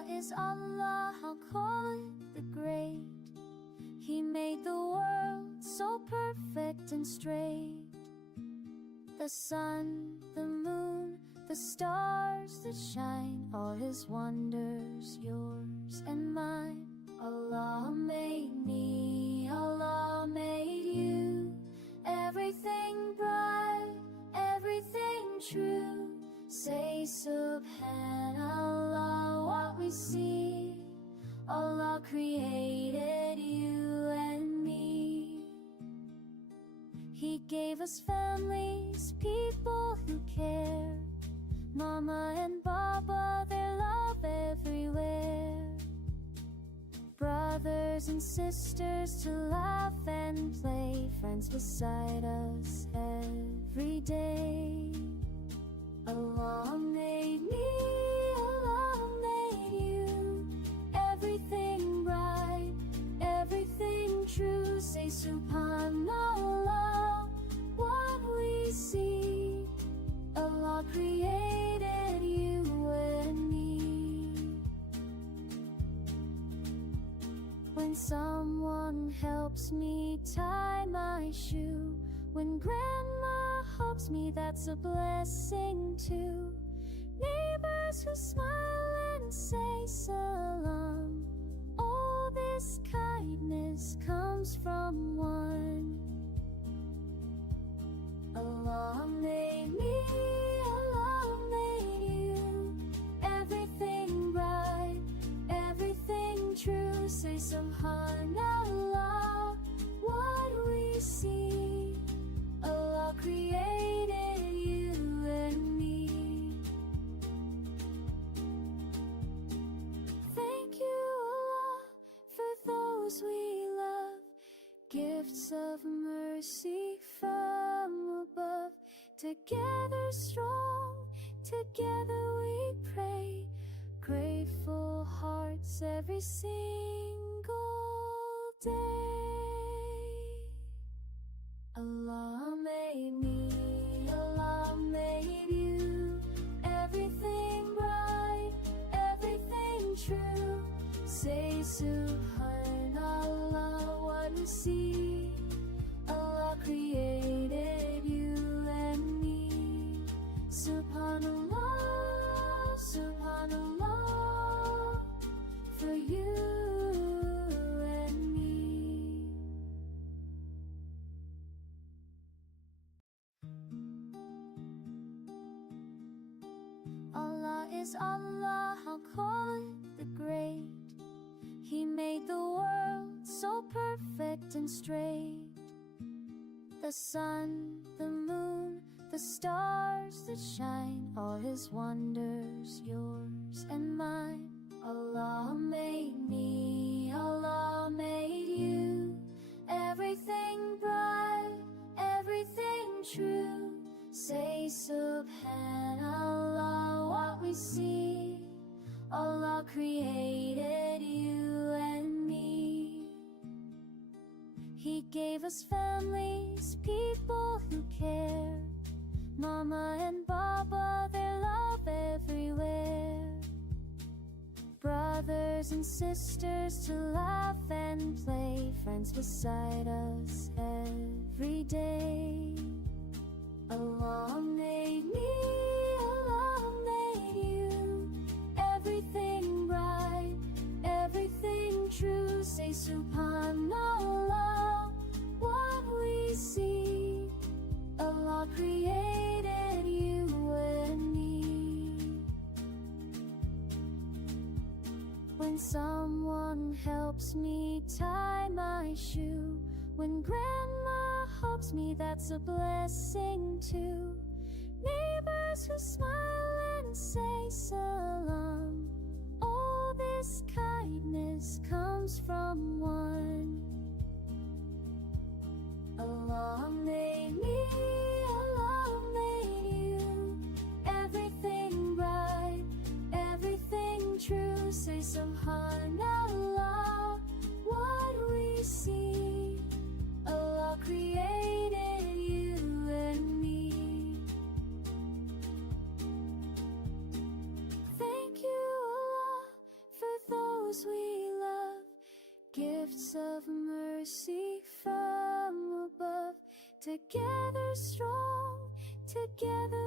Allah is Allah, I'll call it the Great. He made the world so perfect and straight. The sun, the moon, the stars that shine, all His wonders, yours and mine. Allah made me, Allah made you, everything bright, everything true. Say Subhanallah, what we see, Allah created you and me. He gave us families, people who care, Mama and Baba, their love everywhere. Brothers and sisters to laugh and play, friends beside us every day. Allah made me, Allah made you, everything bright, everything true. Say Subhanallah, what we see, Allah created you and me. When someone helps me tie my shoe, when grandma hugs me, that's a blessing too. Neighbors who smile and say salam, all this kindness comes from one. Allah made me, Allah made you, everything bright, everything true. Say Subhanallah, what we see, Allah created you and me. Thank you, Allah, for those we love, gifts of mercy from above. Together strong, together we pray, grateful hearts every single day. Allah made me, Allah made you, everything bright, everything true. Say Subhanallah, what we see, Allah created you and me. Subhanallah, Subhanallah, for you and me. Allah is Allah, I'll call it the Great. He made the world so perfect and straight. The sun, the moon, the stars that shine, all His wonders, yours and mine. Allah made me, Allah made you, everything bright, everything true. Say Subhanallah, what we see, Allah created you and me. He gave us families, people who care, Mama and Baba, their love everywhere. Brothers and sisters to laugh and play, friends beside us every day. Allah made me, Allah made you, everything bright, everything true. Say Subhanallah, what we see, Allah created you and me. When someone helps me tie my shoe, when grandma hugs me, that's a blessing too. Neighbors who smile and say salam, all this kindness comes from one. Allah made me, Allah made you, everything bright, everything true. Say Subhanallah, what we see, Allah created you and me. Thank you, Allah, mercy from above. Together strong, together